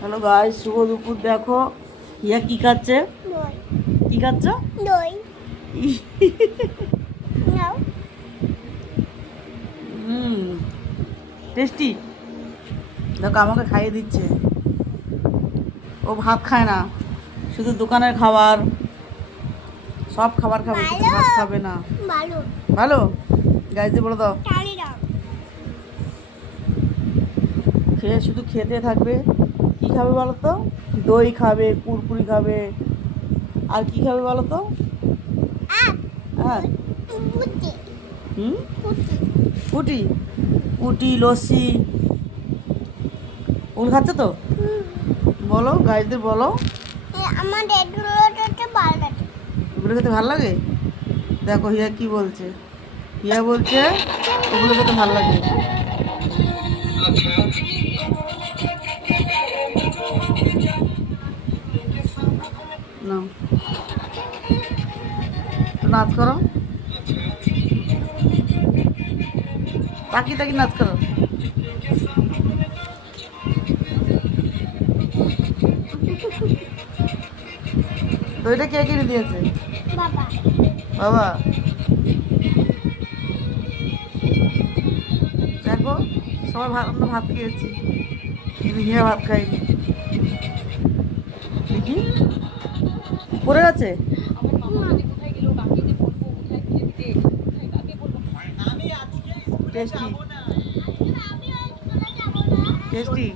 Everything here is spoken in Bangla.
হ্যালো গাইস, শুভ দুপুর। দেখো ইয়া কি খাচ্ছে? দই। কি খাচ্ছ? দই। নাও। টেস্টি। দেখো আমাকে খাইয়ে দিচ্ছে। ও ভাত খায় না, শুধু দোকানের খাবার, সব খাবার খাবে, কিন্তু ভালো। ভাত খাবে না। ভালো। ভালো গাইস দিয়ে বলে দাও। টালি দাও। খেয়ে শুধু খেতে থাকবে। কি খাবে বলো তো? দই খাবে, কুরকুরি খাবে, আর কি খাবে বলো তো? আপ। হ্যাঁ। পুটি। হুম। পুটি। পুটি, পুটি, লস্যি, ওগুলো খাচ্ছে তো? বলো গাইদের বলো। আমার এগুলো তো ভালো লাগে। ওগুলো খেতে ভালো লাগে? দেখো হিয়া কি বলছে। হিয়া বলছে ওগুলো খেতে ভালো লাগে। নাও, তো নাচ করো, তাকি তাকি নাচ করো। তো এটা কে কিনে দিয়েছে? বাবা। বাবা। দেখো সবাই ভাত, আমরা ভাত খেয়েছি, কিন্তু হিয়া ভাত খাইনি। দেখি পড়ে গেছে। Tasty, tasty.